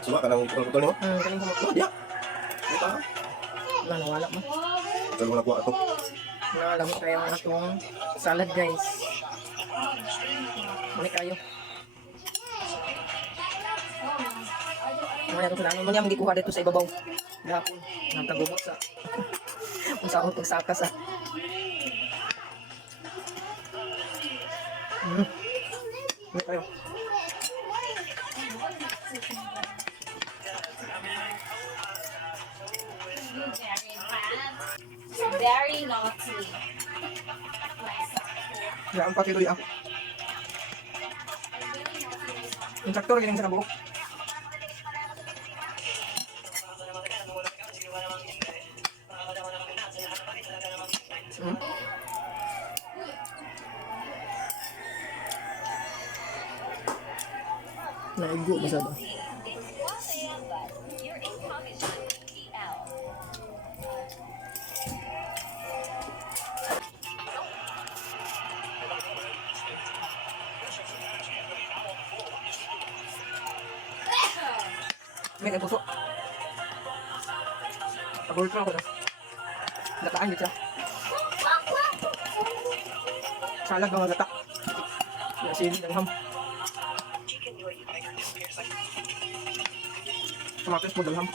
Suwa ka ng putol mo? Kaling kumot. Oh, diya. Ito. Wala, nawala mo. Ito mo nakuha ito. Nalamot tayo ang atong salad, guys. Balik kayo. Mamaya ito sila. Ano niya, hindi kuha dito sa ibabaw. Gapon. Nagtagubot sa... Kung saan kong pagsaka sa... Balik kayo. Very naughty. Yan, pati ito yan. Yung traktor, galing sa kabuok. Naigo, masada. May puso. Pag-work ako na. Gataan dito siya. Salag mga gata. Yung sili ng ham. Kamatis mo dalham.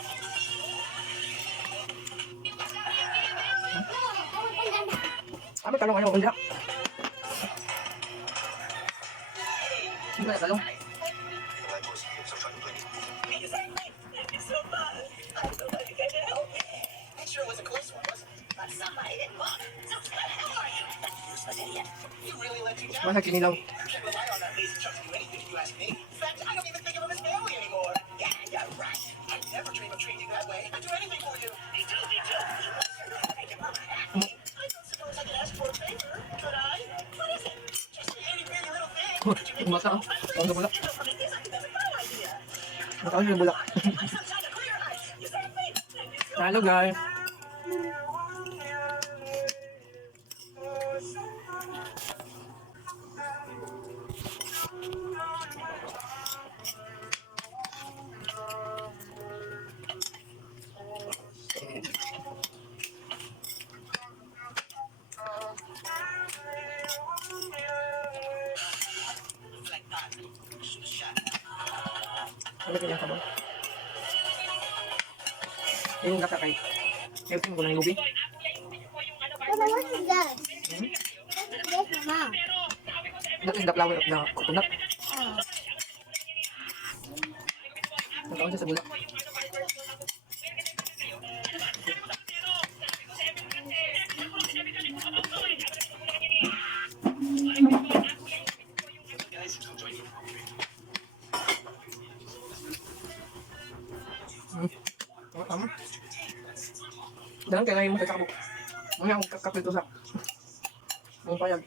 Kami talong ayaw kanya. Hindi ba talong? Masa kinilaw. Mata, ang bulak. Mata ang bulak. Halo guys. Ano kaya ka ba? Yung gata kay. Ayun ko ng lubi. Mama, what is that? Yes, Mama. That is the flower of the coconut. Ang taon siya sa bulak. Tama. Dalang kailangan mo sa kakabok. Mamaya akong kakapil to sa... Ang payag.